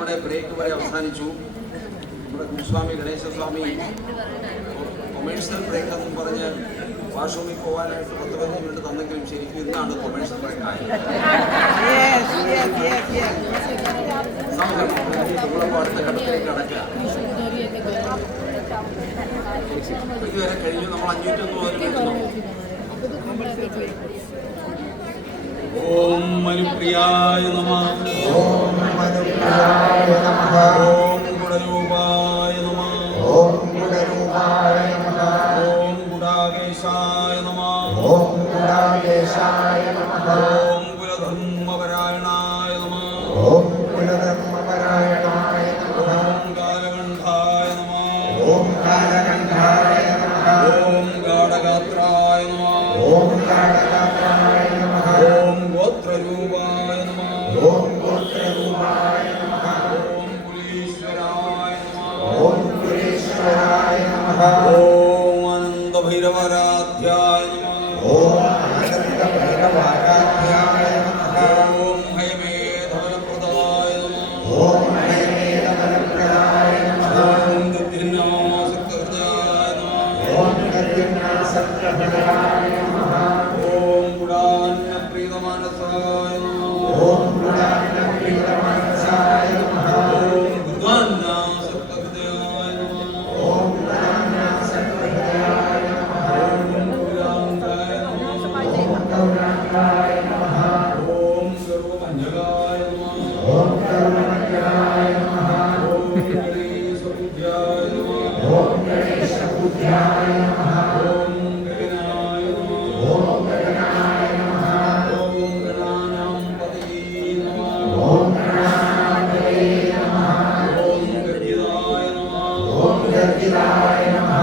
നമ്മുടെ ബ്രേക്ക് വരെ അവസാനിച്ചു. നമ്മുടെ ഗുരുസ്വാമി ഗണേശസ്വാമി കൊമേഴ്സ്യൽ ബ്രേക്ക് എന്നും പറഞ്ഞ് വാഷ്റൂമിൽ പോകാനായിട്ട് 10-15 മിനിറ്റ് തന്നെങ്കിലും ശരിക്കും ഇന്നാണ് കൊമേഴ്സ്യൽ ബ്രേക്ക് ആയത്. നമ്മളിപ്പോൾ അടുത്ത ഘട്ടത്തിലേക്ക് കടക്കുക. ഇതുവരെ കഴിഞ്ഞു. നമ്മൾ 501 മുതൽ വരുന്നു. ഓം മനുപ്രിയായ നമഃ. ഓം മനുപ്രിയായ നമഃ. ഓം ഗുണരൂപായ നമഃ. ഓം ഗുണരൂപായ നമഃ. ഓം ഗുണാകേശായ നമഃ. ഓം ഗുണാകേശായ നമഃ. ഓം കുലധർമ്മപരായണായ നമഃ. ഓം കുലധർമ്മപരായണായ നമഃ. ഓം കാലകണ്ഠായ നമഃ. ഓം കാലകണ്ഠായ നമഃ. ഓം ഗാഢഗാത്രായ നമഃ. ഓം ഗാഢഗാത്രായ നമഃ. ഓം ഗോത്രരൂപായ നമഃ. ഓം ഗോത്രരൂപായ നമഃ. ഓം കുലീശ്വരായ നമഃ. ഓം കുലീശ്വരായ നമഃ. ഓം അനന്തഭൈരവാരാധ്യായ നമഃ. ഓം അനന്തഭൈരവാരാധ്യായ നമഃ. ഓം ഹയമേധവനപ്രദായ നമഃ. ഓം ഹയമേധവനപ്രദായ നമഃ. ഓം ഗദ്ദിനാസക്തഹൃദയായ നമഃ. ഓം ഗദ്ദിനാസക്തഹൃദയായ നമഃ. ഓം ഗുണാന്യപ്രീതമാനസായ നമഃ. ഓം ഗുണാന്യപ്രീതമാനസായ നമഃ. ഓം ഗുണാന്യാസക്തഹൃദയായ നമഃ. ഓം ഗുണാന്യാസക്തഹൃദയായ നമഃ. ഓം ഗൗരാംഗായ നമഃ. ഓം ഗൗരാംഗായ നമഃ. ഓം സർവമഞ്ജലായ നമഃ. ഓം സർവമഞ്ജലായ നമഃ. ഓം ഗണേശപൂജ്യായ നമഃ. ഓം ഗണേശപൂജ്യായ നമഃ. ഓം ഗഗനായ നമഃ. ഓം ഗഗനായ നമഃ. ഓം ഗണാനാം പതയേ നമഃ. ഓം ഗണാനാം പതയേ നമഃ. ഓം ഗർജിതായ നമഃ. ഓം ഗർജിതായ നമഃ.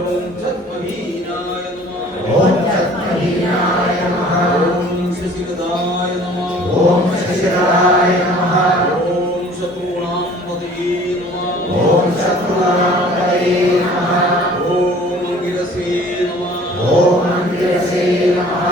ഓം ഛദ്മഹീനായ നമഃ. ഓം ഛദ്മഹീനായ നമഃ. ഓം ശശികദായ നമഃ. ഓം ശശികദായ നമഃ. ഓം ശത്രുണാം പതയേ നമഃ. ഓം ശത്രുണാം പതയേ നമഃ. ഓം അംഗിരസേ നമഃ. ഓം അംഗിരസേ നമഃ.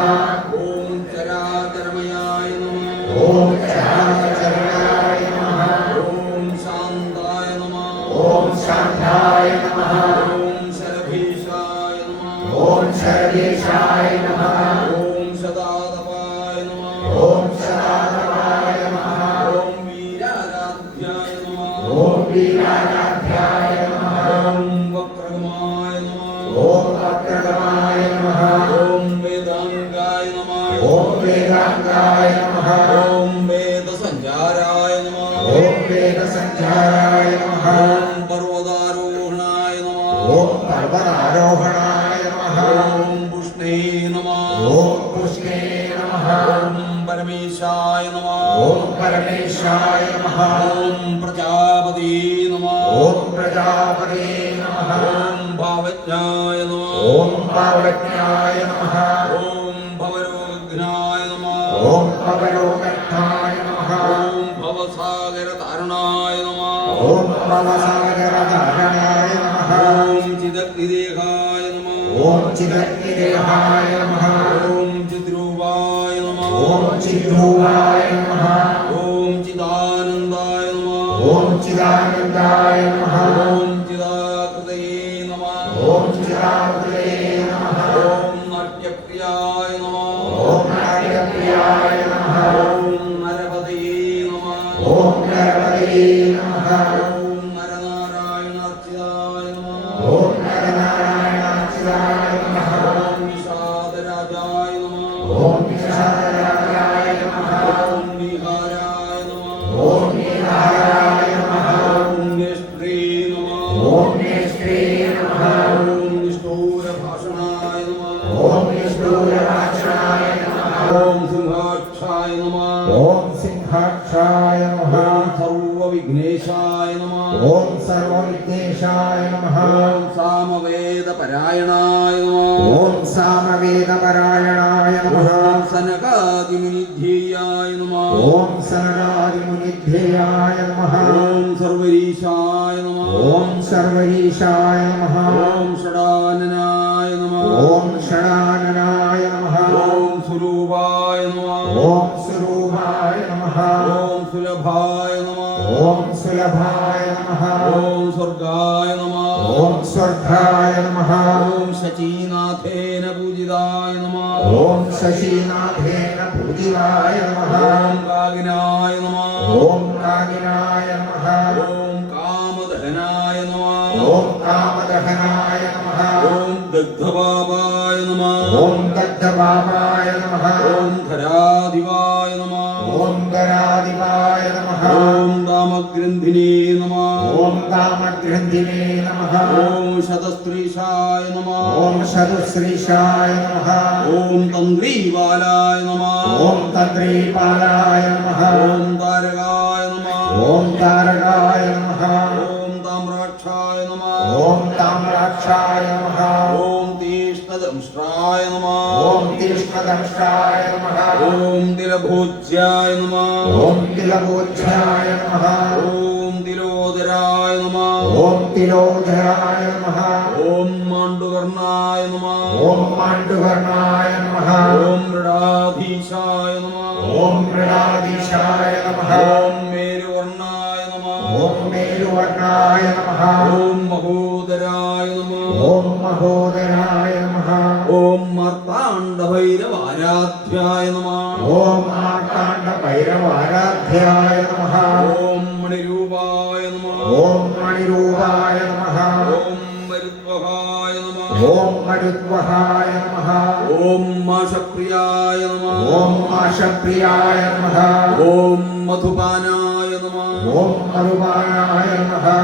ഓം ചരാചരമയായ നമഃ. ഓം ചരാചരമയായ നമഃ. ഓം ശാന്തായ നമഃ. ഓം ശാന്തായ നമഃ. ഓം ശരഭീഷായ നമഃ. ഓം ശരഭീഷായ നമഃ. ഓം ശതാതപായ നമഃ. ഓം ശതാതപായ നമഃ. ഓം വീരാരാധ്യായ നമഃ. ഓം വീരാരാധ്യായ നമഃ. ഓം വക്രഗമായ നമഃ. ഓം വക്രഗമായ നമഃ. ഓം വേദാംഗായ നമഃ. ഓം വേദാംഗായ നമഃ. ഓം വേദസഞ്ചാരായ നമഃ. ഓം വേദസഞ്ചാരായ നമഃ. ഓം പർവ്വതാരോഹണായ നമഃ. ഓം പർവ്വതാരോഹണായ നമഃ. ഓം പുഷ്ണേ നമഃ. ഓം പുഷ്ണേ നമഃ. ഓം പരമേശായ നമഃ. ഓം പരമേശായ നമഃ. ഓം പ്രജാപതേ നമഃ. ഓം പ്രജാപതേ നമഃ. ഓം ഭാവജ്ഞായ നമഃ. ഓം ഭാവജ്ഞായ നമഃ. ഓം ഭവരോഗ്നായ നമഃ. ഓം ഭവരോഗ്നായ നമഃ. ഓം ഭവസാഗരതാരണായ നമഃ. ഓം ഭവസാഗരതാരണായ നമഃ. ഓം ചിദഗ്നിദേഹായ നമഃ. ഓം ചിദഗ്നിദേഹായ നമഃ. ഓം ചിദ്രൂപായ നമഃ. ഓം ചിദ്രൂപായ നമഃ. ഓം ചിദാനന്ദായ നമഃ. ഓം ചിദാനന്ദായ നമഃ. ഓം ചിദാകൃതയേ നമഃ. ഓം ചിദാകൃതയേ നമഃ. ഓം നാട്യപ്രിയായ നമഃ. ഓം നാട്യപ്രിയായ നമഃ. ഓം നരപതയേ നമഃ. ഓം നരപതയേ നമഃ. ഓം നരനാരായണാർച്ചിതായ നമഃ. ഓം നരനാരായണാർച്ചിതായ നമഃ. ഓം വിഷാദരാജായ നമഃ. ഓം വിഷാദരാജായ നമഃ. ഓം വിഹാരായ നമഃ. ഓം വിഹാരായ നമഃ. ഓം നേഷ്ട്രേ നമഃ. ഓം നേഷ്ട്രേ നമഃ. ഓം നിഷ്ഠൂരഭാഷണായ നമഃ. ഓം നിഷ്ഠൂരഭാഷണായ നമഃ. ഓം സിംഹാക്ഷായ നമഃ. ഓം സിംഹാക്ഷായ നമഃ. ഓം സർവവിഘ്നേശായ നമഃ. ഓം സർവവിഘ്നേശായ നമഃ. ഓം സാമവേദപരായണായ നമഃ. ഓം സാമവേദപരായണായ നമഃ. ഓം സനകാദിമുനിധ്യേയായ നമഃ. ഓം സനകാദിമുനിധ്യേയായ നമഃ. ഓം സർവരീശായ നമഃ. ഓം സർവരീശായ നമഃ. ഓം ഷടാനനായ നമഃ. ഓം ഷടാനനായ നമഃ. ഓം സുരൂപായ നമഃ. ഓം സുരൂപായ നമഃ. ഓം സുലഭായ നമഃ. ഓം സുലഭായ നമഃ. ഓം സ്വർഗായ നമഃ. ഓം സ്വർഗായ നമഃ. ഓം ശചീനാഥേന പൂജിതായ നമഃ. ഓം ശശീനാഥേന പൂജിതായ നമഃ. ഓം കാകിനായ നമഃ. ഓം കാകിനായ നമഃ. ഓം കാമദഹനായ നമഃ. ഓം കാമദഹനായ നമഃ. ഓം ദഗ്ധപാപായ നമഃ. ഓം ദഗ്ധപാപായ നമഃ. ഓം ധരാധിപായ നമഃ. ഓം ഗരാധിപായ നമഃ. ഓം കാമഗ്രന്ഥിനേ നമഃ. ഓം കാമഗ്രന്ഥിനേ നമഃ. ഓം ശതസ്ത്രീശായ നമഃ. ഓം ശതശ്രീശായ നമഃ. ഓം തന്ത്രീബാലായ നമഃ. ഓം തന്ത്രീപാലായ നമഃ. ഓം താരകായ നമഃ. ഓം താരകായ നമഃ. ഓം താമ്രാക്ഷായ നമഃ. ഓം താമ്രാക്ഷായ നമഃ. ഓം തീഷ്ണദംഷ്ട്രായ നമഃ. ഓം തീഷ്ണദംഷ്ട്രായ നമഃ. ഓം തിലഭോജ്യായ നമഃ. ഓം തിലഭോജ്യായ നമഃ. ഓം തിലോദരായ നമഃ. ഓം തിലോധരായ നമഃ. ഓം മാണ്ഡുകർണായ നമഃ. ഓം മാണ്ഡുകർണായ നമഃ. ഓം മൃഡാധീശായ നമഃ. ഓം മൃഡാധീശായ നമഃ. ഓം മേരുവർണായ നമഃ. ഓം മേരുവർണായ നമഃ. ഓം മഹോദരായ നമഃ. ഓം മഹോദരായ നമഃ. ഓം മാർത്താണ്ഡഭൈരവാരാധ്യായ നമഃ. ഓം മാർത്താണ്ഡഭൈരവാരാധ്യായ നമഃ. ഓം മണിരൂപായ നമഃ. ഓം മണിരൂപായ നമഃ. ഓം മരുദ്വഹായ നമഃ. ഓം മരുദ്വഹായ നമഃ. ഓം മാഷപ്രിയായ നമഃ. ഓം മാഷപ്രിയായ നമഃ. ഓം മധുപാനായ നമഃ. ഓം മധുപാനായ നമഃ.